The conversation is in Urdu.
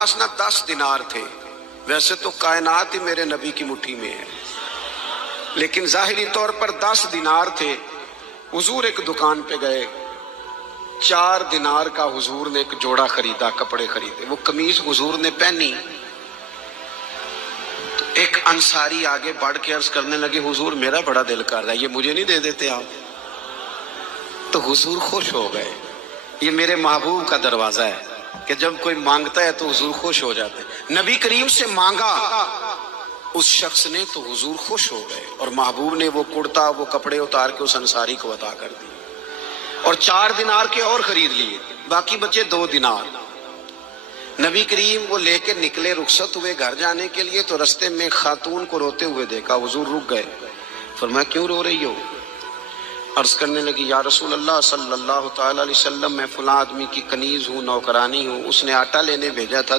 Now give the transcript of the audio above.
پاس نہ 10 دینار تھے. ویسے تو کائنات ہی میرے نبی کی مٹھی میں ہے، لیکن ظاہری طور پر 10 دینار تھے. حضور ایک دکان پہ گئے، 4 دینار کا حضور نے ایک جوڑا خریدا، کپڑے خریدے. وہ قمیض حضور نے پہنی تو ایک انصاری آگے بڑھ کے عرض کرنے لگے، حضور میرا بڑا دل کر رہا ہے، یہ مجھے نہیں دے دیتے آپ؟ تو حضور خوش ہو گئے. یہ میرے محبوب کا دروازہ ہے کہ جب کوئی مانگتا ہے تو حضور خوش ہو جاتے ہیں. نبی کریم سے مانگا اس شخص نے تو حضور خوش ہو گئے، اور محبوب نے وہ کرتا، وہ کپڑے اتار کے اس انصاری کو عطا کر دی، اور 4 دینار کے اور خرید لیے، باقی بچے 2 دینار. نبی کریم وہ لے کے نکلے، رخصت ہوئے گھر جانے کے لیے، تو رستے میں خاتون کو روتے ہوئے دیکھا. حضور رک گئے، فرمایا کیوں رو رہی ہو؟ عرض کرنے لگی، یا رسول اللہ صلی اللہ تعالی علیہ وسلم، میں فلاں آدمی کی کنیز ہوں، نوکرانی ہوں، اس نے آٹا لینے بھیجا تھا.